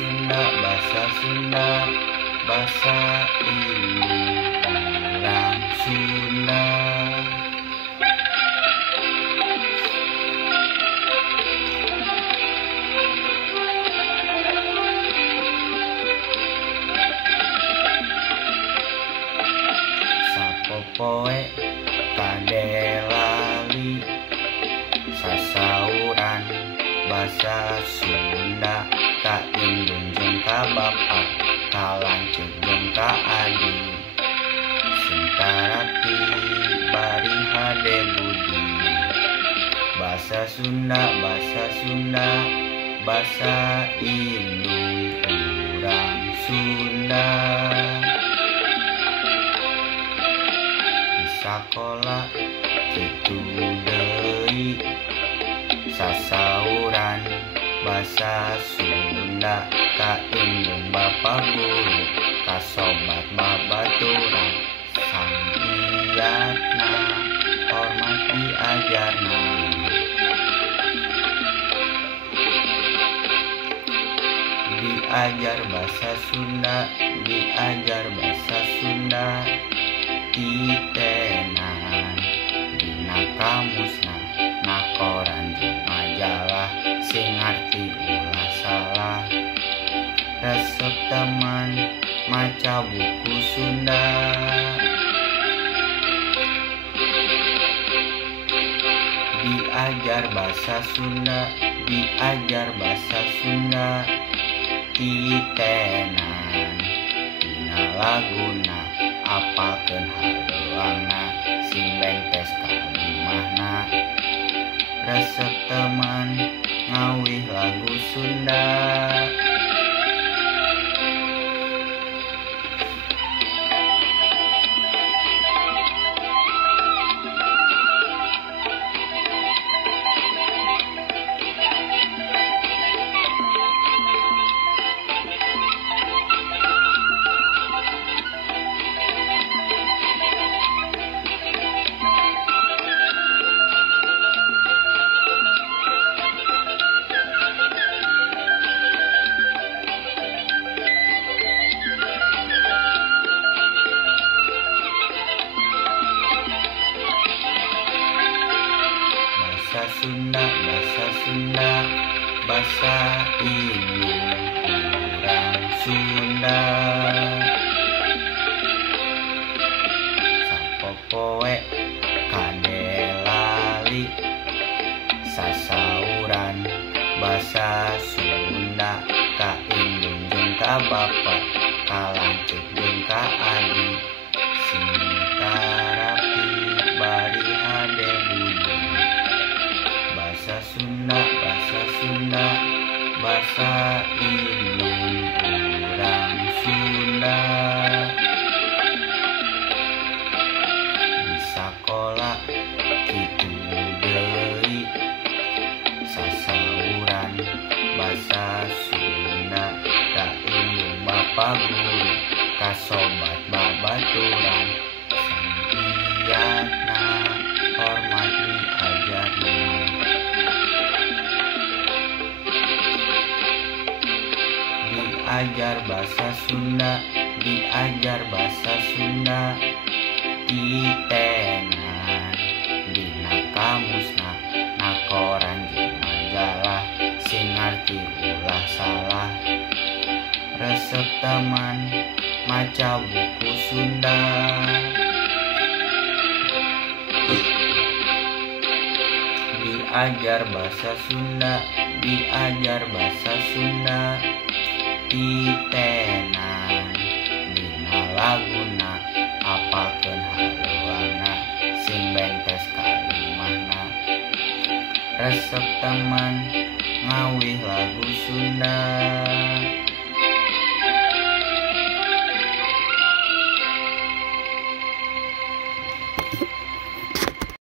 Sunda, bahasa Sunda, bahasa Indo orang Sunda. Sapopoe kadelali sasauran bahasa Sunda ka indung jeung ka bapa ka lanceuk jeung ka adi sintarapi bari hade budi. Bahasa Sunda, bahasa Sunda, bahasa indung urang Sunda. Di sakola kitu deui sasauran bahasa Sunda ka indung bapa guru ka sobat babaturan sangiatna hormat diajarna. Diajar bahasa Sunda, diajar bahasa Sunda titenan dina kamusna na koran jeung majalah sing ngarti ulah salah. Resep teman maca buku Sunda. Diajar bahasa Sunda, diajar bahasa Sunda titenan dina laguna apalkeun haluangna sing bentes kalimahna. Resep teman ngawih lagu Sunda. Bahasa Sunda, bahasa Sunda, bahasa indung urang Sunda. Sapopoe kadelali sasauran bahasa Sunda ka indung jeung ka bapa ka lanceuk jeung ka adi sintarapi bari hade budi. Bahasa Sunda, bahasa Sunda, bahasa indung urang Sunda. Di sakola kitu deui sasauran bahasa Sunda ka indung bapa guru ka sobat babaturan sangiatna hormat diajarna. Diajar bahasa Sunda, diajar bahasa Sunda titenan dina kamusna na koran jeung majalah sing ngarti ulah salah. Resep teman maca buku Sunda. Diajar bahasa Sunda, diajar bahasa Sunda titenan dina laguna apalkeun haluangna sing bentes kalimahna. Resep teman ngawih lagu Sunda.